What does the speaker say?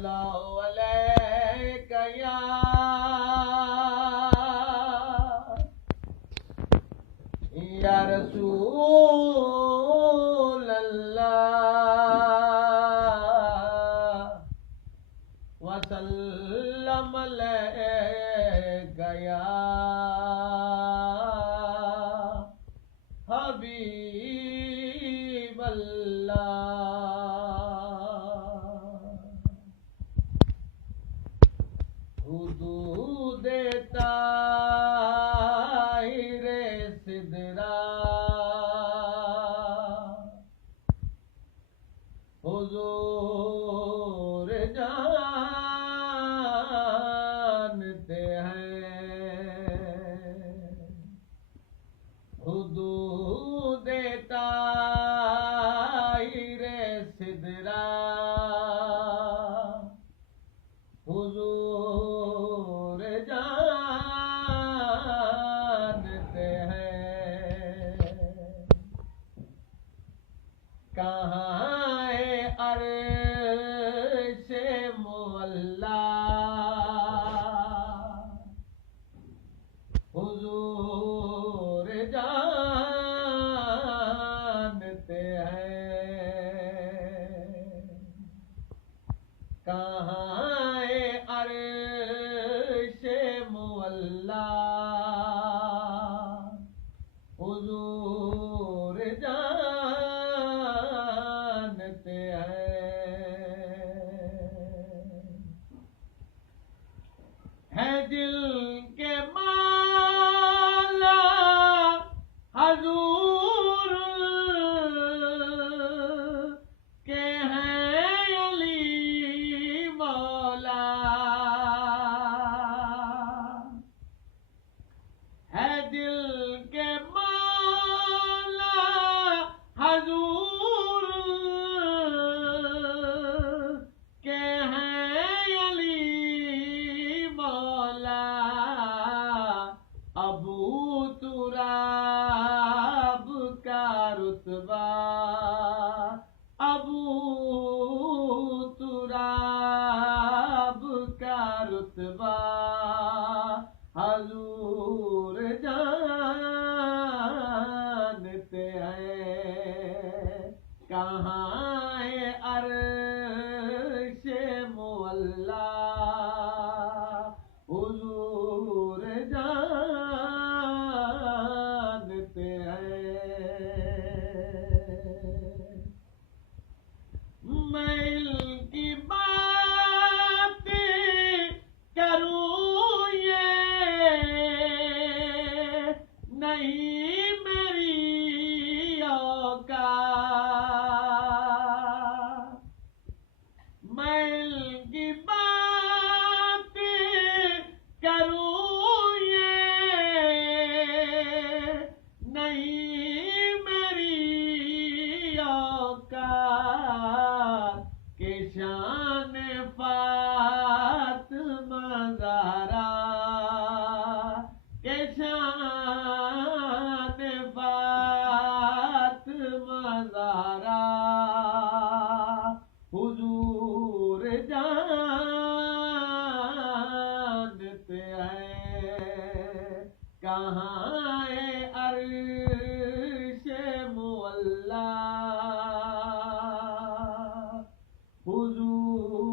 اللہ علیک یا رسول اللہ وسلم علیک یا حبیب اللہ حدود طاہر سدرا حضور جانتے ہیں حدود طاہر سدرا حضور جانتے ہیں کہاں ہے عرش معلا حضور جانتے ہیں کہاں ہے عرش معلا حضور جانتے ہیں دل کے مالا حضور کے ہیں علی مولا ہے دل کے مالا حضور کے ہیں علی مولا ابو تراب کا رتبہ ابو تراب کا رتبہ حضور جانتے ہیں کہاں ہے عرش معلا حضور جانتے ہیں میں ان کی بات کروں یہ نہیں میری اوقات میں ان کی بات کروں یہ نہیں میری اوقات کہ شان فاطمہ زہرا کہ شان فاطمہ زہرا حضور جانتے ہیں کہاں ہے عرش معلا حضور